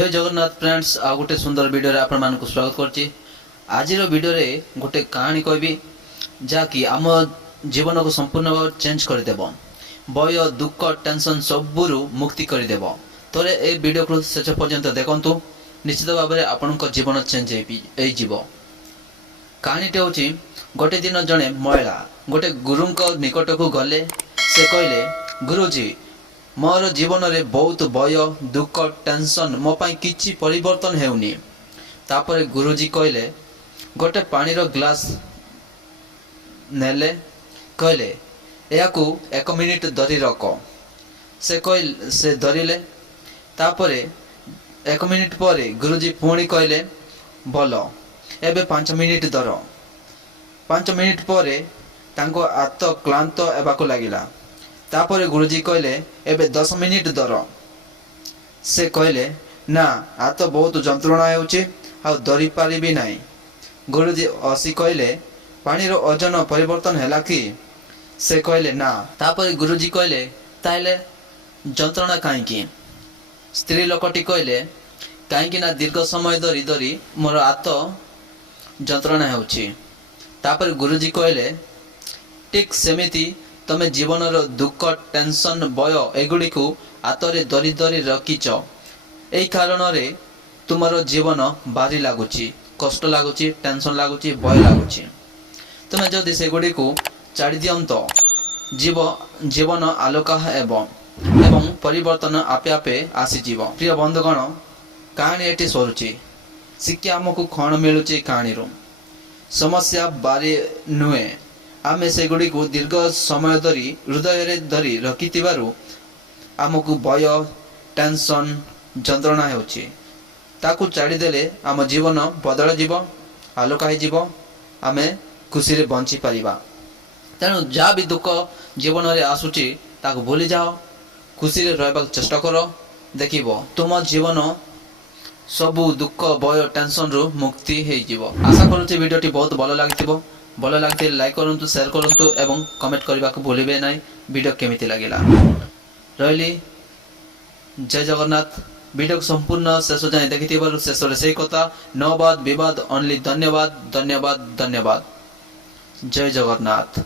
जय जगन्नाथ फ्रेंड्स आ गोटे सुंदर वीडियो रे आपण मानकु स्वागत करछि। आजिर वीडियो रे गोटे कहानी कहबी जाकि आम जीवन को संपूर्ण भाव चेंज कर देबो। भय दुख टेंशन सबुरु मुक्ति कर देबो। तोरे ए वीडियो को शेष पर्यंत देखंतु, निश्चित भाव में आपनक जीवन चेंज होई जीवो। कहानीटे होछि गोटे दिन जने महिला गोटे गुरुंक निकट को गले। से कहले, गुरुजी मोर जीवन रे बहुत भय दुख टेंशन मो पाई किछि परिवर्तन हेउनी। तापरे गुरुजी कहले, गोटे पानी रो ग्लास नेले, कहले याकू 1 मिनिट धरी रख। से धरिले। तापरे 1 मिनिट परे गुरुजी पुणी कहले, भलो एबे 5 मिनिट धर। 5 मिनिट परे तांको हाथ क्लांत एबाको लागिला। तापरे गुरुजी कहले, एबे 10 मिनिट धर। से कहले, ना हाथ बहुत जंत्रणा हेउछि आ धरि पारिबि नाही। गुरुजी हसी कहले, पानीर ओजन परिवर्तन हैला कि? से कहले, ना। तापरे गुरुजी कहले, ताइले जंत्रणा काहेकि? स्त्री लोकटी कहले, काहेकि ना दीर्घ समय धरी धरी मोर हाथ जंत्रणा हेउछि। तापरे गुरुजी कहले, ठीक सेमिति तमे जीवन दुख टेंशन भय एगुड़ी को हाथरे धरी धरी रखिच। एई कारण रे तुमर जीवन भारी लगुची, कष्ट लगुची, टेंशन लगुची, भय लगुची। तुमे जदि सेगुड़ी को छाड़ी दियंत जीवन आलोक एवं परिवर्तन आपे आपे आसीजीव। प्रिय बंधुगण, कहानी एटी सरुची। शिक्षा आमको कौन मिलुची कहानी रू? समस्या बारी नुहे। आमे सेगुड़ी को दीर्घ समय धरी हृदय धरी रखिथिबारु आमको भय टेंशन जंत्रणा हेउछि। ताकू छाड़ी देले आम जीवन बदल जीव, आलोक होइजिव, आमे खुशी रे बंची परिबा। तेणु जहाँ भी दुख जीवन रे आसुची ताकू भूली जाओ, खुशी रे रहबाक चेष्टा करो। देखिबो तुम जीवन सबु दुख भय टेंशन रु मुक्ति हेइजिव। आशा करूछि वीडियोटी बहुत भलो लागिथिबो। भलो लागते लाइक करंतु, शेयर करंतु एवं कमेंट करबा को भूलिबे नाही वीडियो केमिति लागिला। रहली जय जगन्नाथ। वीडियो को संपूर्ण शेष जाए देखिथिबारु शेष रे सेही कथा। नो वाद विवाद ओनली धन्यवाद धन्यवाद धन्यवाद। जय जगन्नाथ।